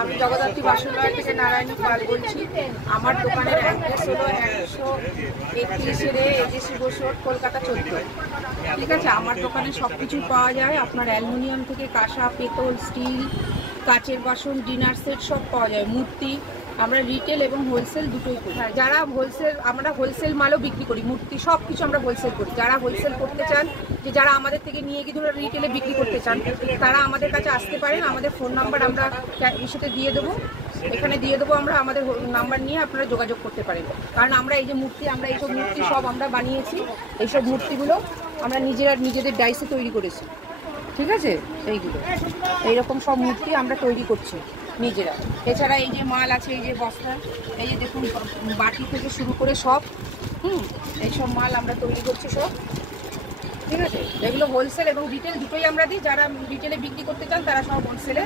আমি জগদ্ধাত্রী বাসনবাড়ি থেকে নারায়ণী পাল বলছি। আমার দোকানের অ্যাড্রেস হলো 131 এজেসি বস রোড, কলকাতা 14। ঠিক আছে, আমার দোকানে সব কিছু পাওয়া যায়। আপনার অ্যালুমিনিয়াম থেকে কাঁসা, পেতল, স্টিল, কাচের বাসন, ডিনার সেট সব পাওয়া যায়। মূর্তি আমরা রিটেল এবং হোলসেল দুটোই করি। হ্যাঁ, যারা হোলসেল, আমরা হোলসেল মালও বিক্রি করি। মূর্তি সব কিছু আমরা হোলসেল করি। যারা হোলসেল করতে চান, যে যারা আমাদের থেকে নিয়ে গিয়ে ধরো রিটেলে বিক্রি করতে চান, তারা আমাদের কাছে আসতে পারেন। আমাদের ফোন নাম্বার আমরা ইস্যুতে দিয়ে দেবো, এখানে দিয়ে দেবো। আমরা আমাদের নাম্বার নিয়ে আপনারা যোগাযোগ করতে পারেন। কারণ আমরা এই যে মূর্তি, আমরা এইসব মূর্তি সব আমরা বানিয়েছি। এইসব মূর্তিগুলো আমরা নিজেদের ডাইসে তৈরি করেছি। ঠিক আছে, এইগুলো এইরকম সব মূর্তি আমরা তৈরি করছি নিজেরা। এছাড়া এই যে মাল আছে, এই যে বস্তা, এই যে দেখুন বাটি থেকে শুরু করে সব এইসব মাল আমরা তৈরি করছি সব। ঠিক আছে, এগুলো হোলসেল এবং রিটেল দুটোই আমরা দিই। যারা রিটেলে বিক্রি করতে চান তারা সব হোলসেলে